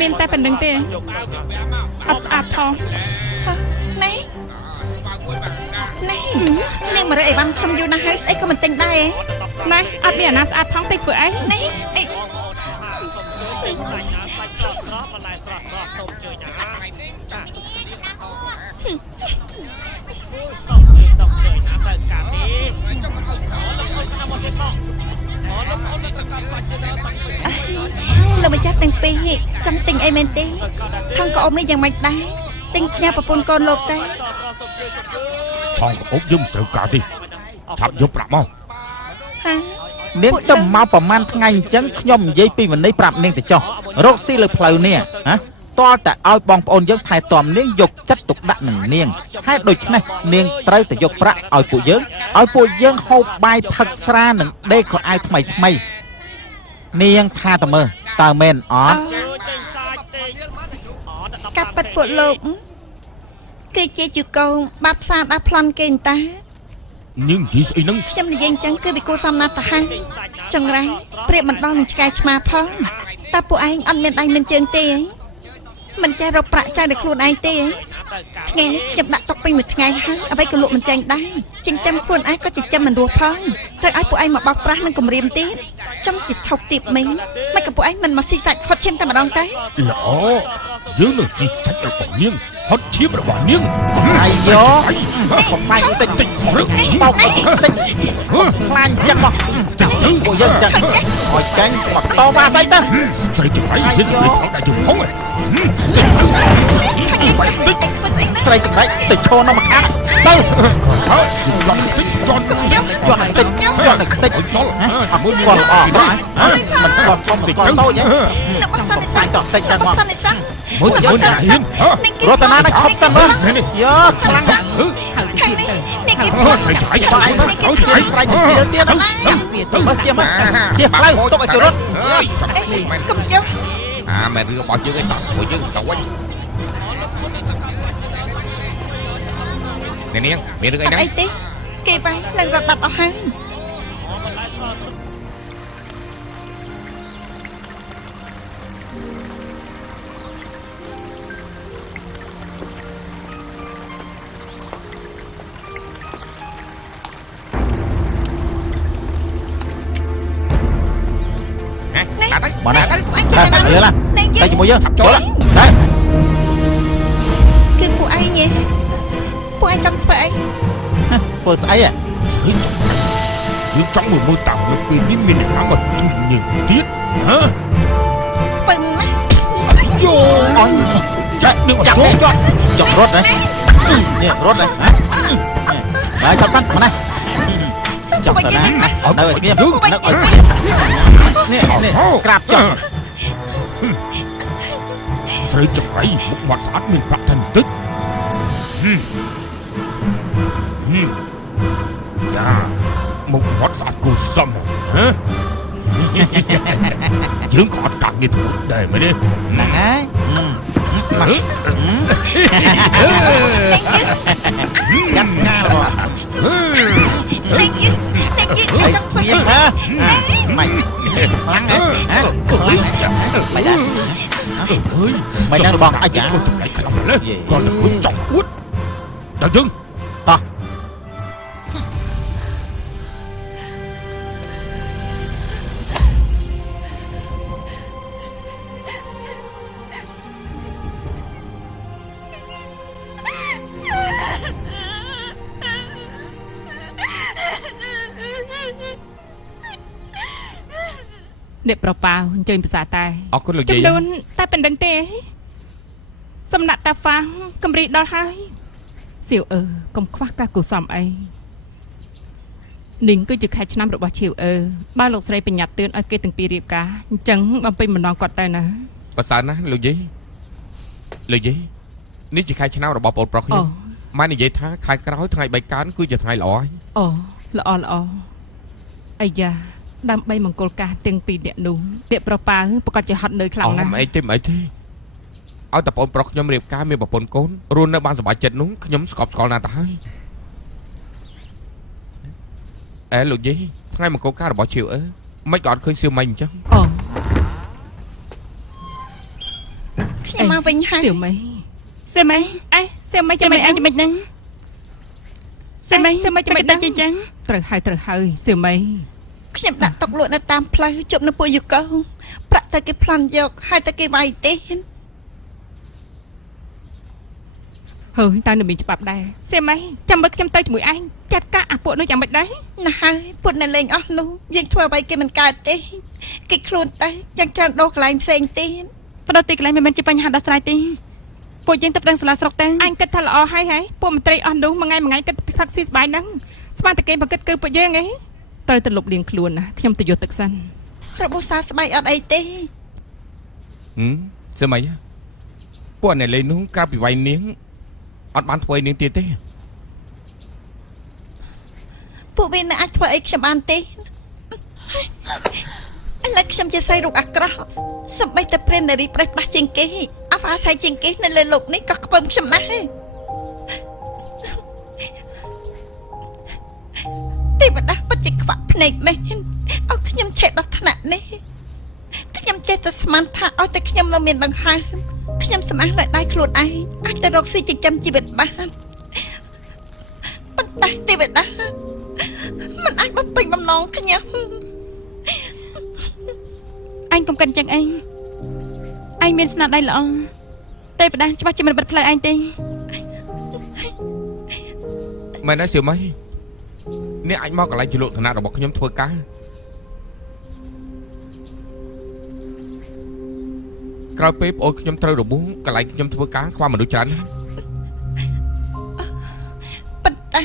មានតែប៉ុណ្្នឹងទេអត់ស្អាតថោះណែនាងមករកអីវ៉ាន់ខ្ញុំយូរណាស់ហើយស្អីក៏មិនទិញដែរណែអត់មានអាណាស្អាតផងតិចធ្វើអីណែអីលោកម្ចាស់ទាំងពីរចង់ទិញអីមែនទេខាងកូននេះយ៉ាងម៉េចដែរទិញផ្ញើប្រពន្ធកូនលោកទេថងអុកយើងត្រូវការទេឆាប់យកប្រាក់មកហានាងទៅមកប្រហែលថ្ងៃអញ្ចឹងខ្ញុំនិយាយពីវិន័យប្រាប់នាងទៅចុះរកស៊ីលើផ្លូវនេះហ៎តើតែឲ្យបងប្អូនយើងថែទាំនាងយកចិត្តទុកដាក់នឹងនាងហើយដូច្នេះនាងត្រូវតែយកប្រាក់ឲ្យពួកយើងហូបបាយផឹកស្រានិងដេកខោអាវថ្មីនាងថាតើមើលតើមែនអត់កាប់ប៉ាត់ពួកលោកគឺជាជកងបាត់ផ្សារដាក់ប្លន់គេតានាងនិយាយស្អីហ្នឹងខ្ញុំនិយាយអញ្ចឹងគឺពីគូសំណាត់តាហាចង្រៃព្រាបមិនដល់នឹងឆ្កែឆ្មាផងតើពួកឯងអត់មានដៃមានជើងទេមិនចេះរកប្រាក់ចាយដល់ខ្លួនឯងទេថ្ងៃនេះខ្ញុំដាក់ទុកពេញមួយថ្ងៃហើយអ្វីក៏លក់មិនចាញ់ដែរចិញ្ចឹមខ្លួនឯងក៏ចិញ្ចឹមមិនរស់ផងត្រូវឲ្យពួកឯងមកបោកប្រាស់និងគំរាមទៀតចំจิตថោកទាបមិញមិនក៏ពួកឯងមិនមកស៊ីសាច់ហត់ឈាមតែម្ដងទេល្អយើងនឹងស៊ីសាច់របស់នាងហត់ឈាមរបស់នាងអាយយោបំផាញ់តិចមកបោកតិចខ្លាញ់ចឹងមកចាប់ពួកយើងចឹងឲ្យចាញ់មកតវ៉ាស្អីទៅស្រីចង្រៃវាស្រីថោកតែជុំហងស្រីចង្រៃទៅឈរនៅម្ខាងទៅហើយចន់តិចចន់តិចឲ្យសល់អត់ស្គាល់ល្អប្រាស់មិនស្គាល់ធំស្គាល់តូចលោកបាត់សិនសាច់តតិចចឹងមកមួយណាហ៊ានរតនាឈប់សិនមើលយោខ្លាំងខាងនេះនេះគេស្រីចង្រៃស្រីទៀតទៅមើលជាមកជាផ្លូវទុកឲ្យគេរត់កុំចុះមែនរឿងរបស់យើងឯងតោះមួយយើងទៅវិញនាងមានរឿងអីហ្នឹងអីទេគេបែរឡើងរត់បាត់អស់ហើយមកណាទៅឡាទៅជាមួយយើងចូលទៅគឺពួកឯងពួកឯងចង់ធ្វើអីធ្វើស្អីយើងចង់មើលតើនៅពេលនេះមានអ្នកណាមកជួយនាងទៀតហ៎ពឹងណាយោអញចាក់នឹងចាក់ចង់រត់ណានេះរត់ណាហើយចាប់សិនមកណាចង់ទៅណានៅឲ្យស្ងៀមនៅឲ្យស្ងៀមនេះក្រាបចុះស្រីចង្រៃមុខមាត់ស្អាតមានប្រាក់ថែមតិចចាមុខមាត់ស្អាតគូសំហ៎យើងក៏អត់កាត់ងារធ្វើដែរមែនទេហ្នឹងហើយកាត់ងាល់លេងទៀតអីស្ងៀមហ៎មិនខ្លាំងហ៎ខ្លាំងមិនដែរមិនដឹងរបស់អាយ៉ាចម្លែកខ្លាំងណាស់គាត់ទៅចង់អួតដល់យើងតោះអ្នកប្រប៉ាអញ្ជើញភាសាតែអរគុណលោកយាយចំនួនតែប៉ុណ្្នឹងទេសំណាក់តាហ្វាកំរីដល់ហើយសៀវកុំខ្វះការគូសំអីនេះគឺជាខែឆ្នាំរបស់ឈៀវបើលោកស្រីបញ្ញត្តិទឿនឲ្យគេទាំងពីររៀបការអញ្ចឹងបំពេញម្ដងគាត់ទៅណាប្រសើរណាស់លោកយាយនេះជាខែឆ្នាំរបស់បងប្រុសខ្ញុំម៉ែនិយាយថាខែក្រោយថ្ងៃបិទកើនគឺជាថ្ងៃល្អអូល្អអាយ៉ាដើម្បីមង្គលការទាំងពីរអ្នកនោះពាក្យប្រប៉ាប្រកាសជាហត់នឿយខ្លាំងណាស់អីទេឲ្យតែបងប្រុសខ្ញុំរៀបការមានប្រពន្ធកូនរស់នៅបានសុខចិត្តនោះខ្ញុំស្កប់ស្កល់ណាស់ទៅហើយលោកយាយថ្ងៃមង្គលការរបស់ឈៀវ មិនក៏អត់ឃើញសៀវម៉ៃអញ្ចឹង អូ ខ្ញុំមកវិញហើយ សៀវម៉ៃសៀវម៉ៃអេសៀវម៉ៃចាំមិនអញចាំមិនដឹងសៀវម៉ៃចាំមិនដឹងអញ្ចឹងត្រូវហើយសៀវម៉ៃ ខ្ញុំដាក់តុកលក់នៅតាមផ្លូវជប់នៅពួកយូកូប្រាក់តែគេប្លន់យកហើយតែគេវាយទេ ហើយតើនឹងមានច្បាប់ដែរសៀវម៉ៃចាំមើលខ្ញុំទៅជាមួយឯងចាត់ការអាពួកនោះយ៉ាងម៉េចដែរ ណាស់ហើយពុតនៅលេងអស់នោះយើងធ្វើអ្វីគេមិនកើតទេគេខ្លួនតែយ៉ាងច្រើនដោះកន្លែងផ្សេងទៀត ផ្ដោតទីកន្លែងមិនមែនជាបញ្ហាដោះស្រាយទេពួកយើងទៅប្តឹងសាលាស្រុកទៅអញគិតថាល្អហើយពួកមន្ត្រីអស់នោះមួយថ្ងៃគិតពីផឹកស៊ីស្បាយហ្នឹងស្មានតែគេមកគិតគឺពួកយើងឯងត្រូវទៅលុបលាងខ្លួនណាខ្ញុំទៅយកទឹកសិន របស់សាស្បែកអត់អីទេ សៀវម៉ៃពួកអ្នកលេងនោះក្រៅពីវាយនាងអត់បានធ្វើឲ្យនាងទៀតទេ ពួកវានៅអាចធ្វើអីខ្ញុំបានទេឥឡូវខ្ញុំជាស្រីរូបអាក្រក់សំបីតែព្រាននារីប្រេះផ្ដាស់ជាងគេអហ្វាស័យជាងគេនៅលើលោកនេះក៏ខ្ពើមខ្ញុំដែរទេវតាពិតជាខ្វាក់ភ្នែកមែនឲ្យខ្ញុំឆេះដល់ថ្នាក់នេះខ្ញុំចេះតែស្មានថាឲ្យតែខ្ញុំនៅមានដង្ហើមខ្ញុំស្មាស់លើដៃខ្លួនឯងអាចទៅរកស៊ីចិញ្ចឹមជីវិតបានប៉ុន្តែទេវតាមិនអាចបំពេញបំណងខ្ញុំ អញកុំកិនចឹងអីឯងមានស្នាដៃល្អទេវតាច្បាស់ជាមិនបិទផ្លូវឯងទេ មែនទេសៀវម៉ៃអ្នកអាចមកកន្លែងជលក់ឋានៈរបស់ខ្ញុំធ្វើការក្រោយពេលប្អូនខ្ញុំត្រូវរបួសកន្លែងខ្ញុំធ្វើការខ្វះមនុស្សច្រើនណាស់ ប៉ុន្តែ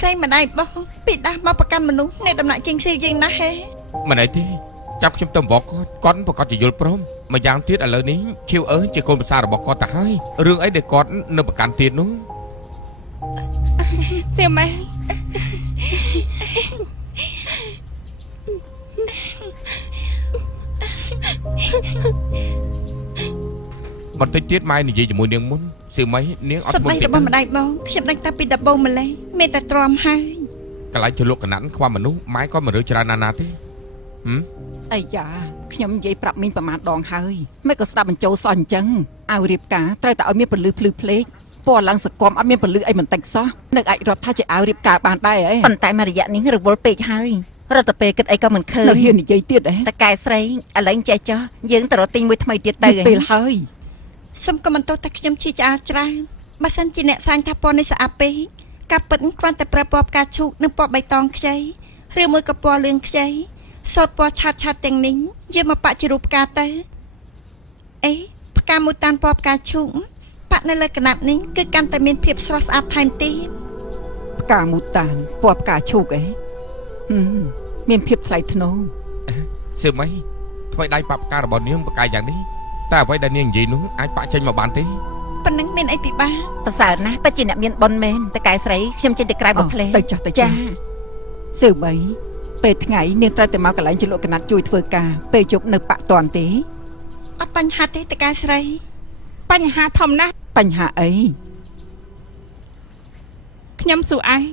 ក្រែងម្ដាយបងពីដាស់មកប្រកាន់មនុស្សនៃដំណាក់ជាងស៊ីយើងណាស់ហេ មិនអីទេចាប់ខ្ញុំទៅបកគាត់ប្រកាសជាយល់ព្រមម្យ៉ាងទៀតឥឡូវនេះឈីវជាកូនប្រសាររបស់គាត់ទៅហើយរឿងអីដែលគាត់នៅប្រកាន់ទៀតនោះ សៀវម៉ៃ បន្តិចទៀតម៉ែនិយាយជាមួយនាងមុនសៀវម៉ៃនាងអត់ សប្ មុន បាយ ទៀត របស់ម្ដាយបងខ្ញុំដាច់តាពីដំបូងម្លេះមេតែទ្រាំហើយក ន្លែងជលក់កណាត់ខ្វះមនុស្សម៉ែក៏មិនរើច្រើនណាស់ទេ អីយ៉ាខ្ញុំនិយាយប្រាប់មីងប្រមាណដងហើយមិនក៏ស្ដាប់បញ្ចូលសោះអញ្ចឹងឲ្យរៀបការត្រូវតែឲ្យមានពលឺភ្លឺភ្លេកពណ៌ឡើងសកមអត់មានពលឺអីបន្តិចសោះនឹងអាចរាប់ថាជាឲ្យរៀបការបានដែរហ៎ ប៉ុន្តែមួយរយៈនេះរវល់ពេកហើយរត់ទៅពេលគិតអីក៏មិនឃើញ នៅហ៊ាននិយាយទៀតហ៎ តកែស្រីឥឡូវចេះចោះយើងទៅរកទិញមួយថ្មីទៀតទៅ ពេលហើយ សុំកុំបន្តតែខ្ញុំឈឺឆ្អាលច្រើនបើសិនជាអ្នកសាញថាពណ៌នេះស្អាតពេកការពិតគ្រាន់តែប្រើពណ៌ផ្កាឈូកនិងពណ៌បៃតងខ្ចីឬមួយក៏ពណ៌លឿងខ្ចីសូត្រពណ៌ឆាតទាំងនេះយកមកប៉ាក់ជារូបផ្កាទៅអេផ្កាមួយតានពណ៌ផ្កាឈូកប៉ាក់នៅលើកណាត់នេះគឺកាន់តែមានភាពស្រស់ស្អាតថែមទៀត ផ្កាមូតានពណ៌ផ្កាឈូកហ៎មានភាពថ្លៃថ្នូរ សៀវម៉ៃធ្វើដៃប៉ាប់ការរបស់នាងបកាយយ៉ាងនេះតែអ្វីដែលនាងនិយាយនោះអាចប៉ាក់ចេញមកបានទេ ប៉ុណ្ណឹងមានអីពិបាក ប្រសើរណាស់ពិតជាអ្នកមានបុណ្យមែនតកែស្រីខ្ញុំចេញទៅក្រៅមកផ្លេ ទៅចាស់ទៅចាស់សៀវម៉ៃពេលថ្ងៃនាងត្រូវតែមកកន្លែងជលក់កណាត់ជួយធ្វើការពេលជប់នៅប៉ាក់តាន់ទេ អត់បញ្ហាទេតកែស្រី បញ្ហាធំណាស់ បញ្ហាអី ខ្ញុំសួរឯង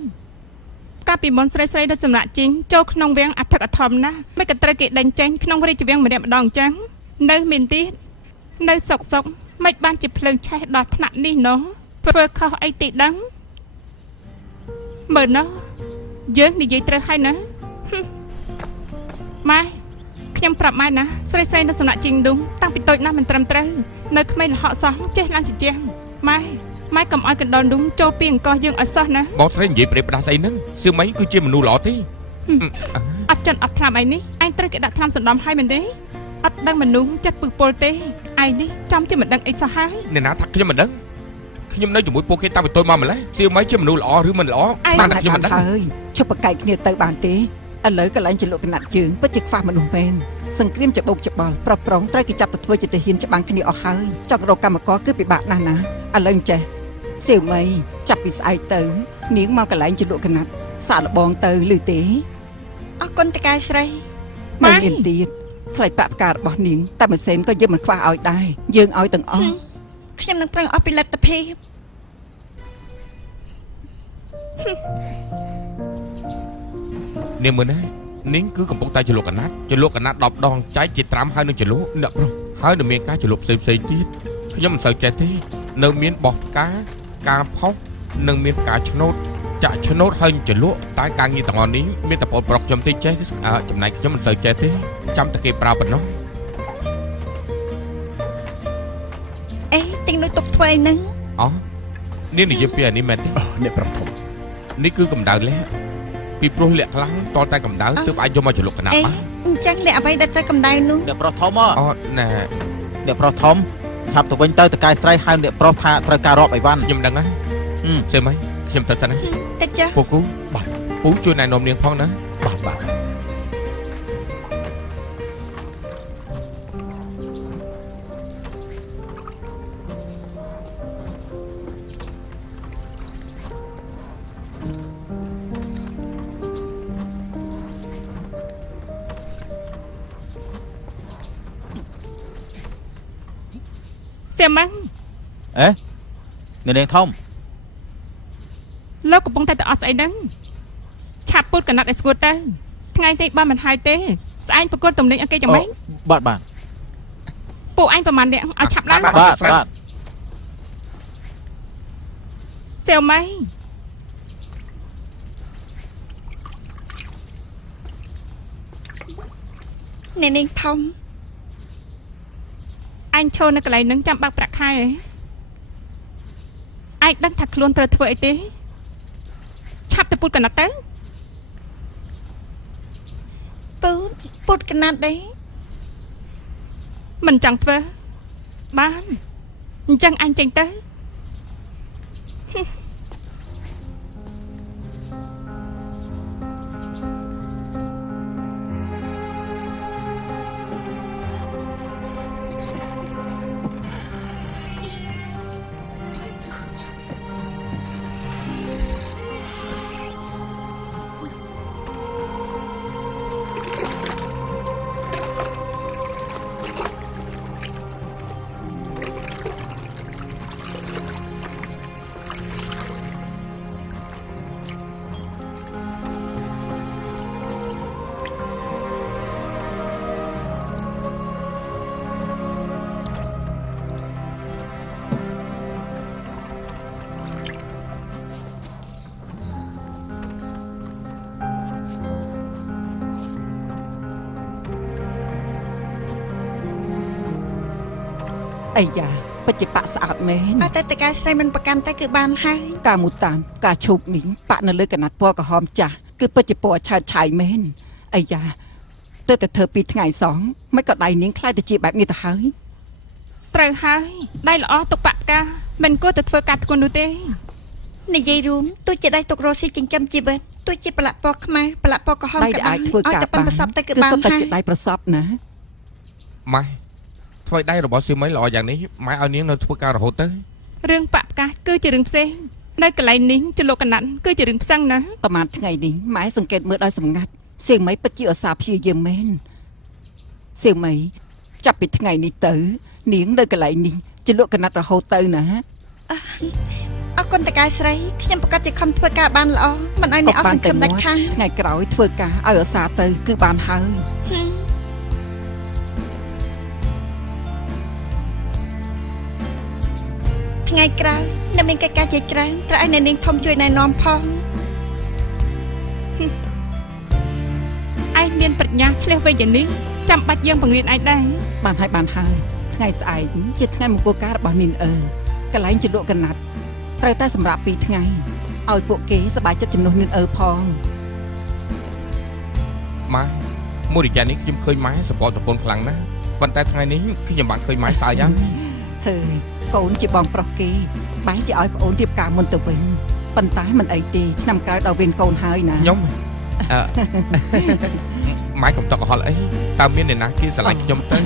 កាលពីមុនស្រីៗដូចសម្រាប់ជីងចូលក្នុងវាំងអធិកអធមណាស់មិនក៏ត្រូវគេដេញចេញក្នុងរាជវាំងម្នាក់ម្ដងអញ្ចឹងនៅមានទៀតនៅសុកមិនបានជាភ្លើងឆេះដល់ថ្នាក់នេះណោះធ្វើខុសអីទីដឹងមើលណោះយើងនិយាយត្រូវហើយណាម៉ែខ្ញុំប្រាប់ម៉ែណាស្រីៗនៅសំណាក់ជីងឌុងតាំងពីតូចណាស់មិនត្រឹមត្រូវនៅក្មេងលហកសោះចេះឡើងជាជាងម៉ែកុំឲ្យកណ្ដុរឌុងចូលពីអង្គយើងឲ្យសោះណា បងស្រីនិយាយប្រេះផ្ដាស់ស្អីហ្នឹងសៀវម៉ៃគឺជាមនុស្សល្អទេ អត់ចិនអត់ថ្នាំអីនេះឯងត្រូវគេដាក់ថ្នាំសណ្ដំឲ្យមែនទេអត់ដឹងមនុស្សចិត្តពឹកពលទេឯងនេះចំជាមិនដឹងអីសោះហើយ អ្នកណាថាខ្ញុំមិនដឹងខ្ញុំនៅជាមួយពួកគេតាំងពីតូចមកម្ល៉េះសៀវម៉ៃជាមនុស្សល្អឬមិនល្អបានតែខ្ញុំមិនដឹង ហើយជប់ប្រកែកគ្នាទៅបានទេឥឡូវកន្លែងជលក់កណាត់ជើងពិតជាខ្វះមនុស្សមែនសង្គ្រាមច្បោកច្បល់ប្រុសប្រុងត្រូវគេចាប់ទៅធ្វើជាទាហានច្បាំងគ្នាអស់ហើយចង់រកកម្មករគឺពិបាកណាស់ណាឥឡូវចេះសៀវម៉ៃចាប់ពីស្អែកទៅនាងមកកន្លែងជលក់កណាត់សាកល្បងទៅឮទេ អរគុណតកែស្រី មិនមានទៀតថ្លៃប៉ាក់ផ្ការបស់នាងតែម៉ាស៊ីនក៏យើងមិនខ្វះឲ្យដែរយើងឲ្យទាំងអស់ ខ្ញុំនឹងប្រឹងអស់ពីលទ្ធភាព នាងមើលណា នាងគឺកំពុងតែចលុកកណាត់10ដងចែកជាត្រាំហើយនឹងចលុអ្នកប្រុសហើយនៅមានការចលុផ្សេងទៀតខ្ញុំមិនសូវចេះទេនៅមានបោះផ្កាការផុសនិងមានផ្កាឆ្នោតចាក់ឆ្នោតហើយចលុតែការងារទាំងអស់នេះមានតែបងប្រុសខ្ញុំទេចេះចំណែកខ្ញុំមិនសូវចេះទេចាំតែគេប្រើប៉ុណ្ណោះ អេទាំងនោះទុកធ្វើអីហ្នឹង អូនេះនិយាយពីអានេះមែនទេ អ្នកប្រធំ នេះគឺកម្ដៅលះពីព្រោះលះខ្លាំងតតែកម្ដៅទើបអាចយកមកចលុកកណាត់ អេ បាន អញ្ចឹងលាក់អ្វីដែលត្រូវកម្ដៅនោះ អ្នកប្រុសធំ អូណែ អ្នកប្រុសធំឆាប់ទៅវិញទៅតកែស្រីហៅអ្នកប្រុសថាត្រូវការរាប់អីវ៉ាន់ ខ្ញុំដឹងហើយសេមខ្ញុំទៅសិនណា តិចចា ពូគូបាទពូជួយណែនាំនាងផងណា បាទ សៀមម៉ាំង អេអ្នកនាងធំ លោកកំពុងតែអត់ស្អីហ្នឹងឆាប់ពុតកណាត់ឲ្យស្គួតទៅថ្ងៃនេះបានមិនហើយទេស្អែកប្រកួតតំណែងអគេចំណេញ បាទ ពួកអញប្រហែលអ្នកឲ្យឆាប់ឡើង បាទ សៀមម៉ៃអ្នកនាងធំ អញឈរនៅកន្លែងហ្នឹងចាំបាក់ប្រាក់ខែឯងដឹងថាខ្លួនត្រូវធ្វើអីទេឆាប់ទៅពុតកណាត់ទៅ ពុតកណាត់ទេ មិនចង់ធ្វើបានអញ្ចឹងអញចេញទៅ អីយ៉ាពិតជាបាក់ស្អាតមែន អត់តែតកែស្រីមិនប្រកាន់តែគឺបានហើយ ការមួយតាមការឈប់នេះបាក់នៅលើកណាត់ពណ៌ក្រហមចាស់គឺពិតជាពណ៌ឆើតឆាយមែនអីយ៉ាទើបតែធ្វើពីថ្ងៃសងមិនក៏ដៃនាងខ្លាចទៅជាបែបនេះទៅហើយ ត្រូវហើយដៃល្អទុកបាក់ផ្កាមិនគួរទៅធ្វើការធ្ងន់នោះទេ និយាយរួមទោះជាដៃទុករស់ស៊ីចិញ្ចឹមជីវិតទោះជាប្រឡាក់ពណ៌ខ្មៅប្រឡាក់ពណ៌ក្រហម ដៃដែលអាចធ្វើការ តែប៉ុនប្រសពទៅគឺបាន សុទ្ធតែ ហើយ ជាដៃប្រសពណា ម៉ែធ្វើដៃរបស់សៀមល្អយ៉ាងនេះម៉ែឲ្យនាងនៅធ្វើការរហូតទៅ រឿងបាក់ផ្កាគឺជារឿងផ្សេងនៅកន្លែងនេះចលុកកណាត់គឺជារឿងផ្សឹងណា ប្រហែលថ្ងៃនេះម៉ែសង្កេតមើលដោយសម្ងាត់សៀងម៉ៃពិតជាឧស្សាហ៍ព្យាយាមមែនសៀងម៉ៃចាប់ពីថ្ងៃនេះទៅនាងនៅកន្លែងនេះចលក់កណាត់រហូតទៅណា អរគុណតកែស្រីខ្ញុំប្រកាសជាខំធ្វើការបានល្អមិនឲ្យអ្នកអស់សង្ឃឹមដាច់ខាត ថ្ងៃក្រោយធ្វើការឲ្យឧស្សាហ៍ទៅគឺបានហើយ ថ្ងៃក្រោយនៅមានកិច្ចការជាច្រើនត្រូវឲ្យអ្នកនាងធំជួយណែនាំផង ឯងមានប្រាជ្ញាឆ្លៀសវៃយ៉ាងនេះចាំបាច់យើងបង្រៀនឯងដែរ បានហើយថ្ងៃស្អែកជាថ្ងៃមង្គលការរបស់នាងកន្លែងចលក់កណាត់ត្រូវតែសម្រាប់2ថ្ងៃឲ្យពួកគេសប្បាយចិត្តជំនួសនាងផង ម៉ែមួយរយៈនេះខ្ញុំឃើញម៉ែសពតសពនខ្លាំងណាស់ប៉ុន្តែថ្ងៃនេះខ្ញុំបានឃើញម៉ែសើចយ៉ាង ហើយកូនជាបងប្រុសគេបែរជាឲ្យប្អូនរៀបការមុនទៅវិញប៉ុន្តែមិនអីទេឆ្នាំក្រោយដល់វេនកូនហើយណា ខ្ញុំម៉ែកំតក់កុហលអីតើមានអ្នកណាគេស្រឡាញ់ខ្ញុំទៅ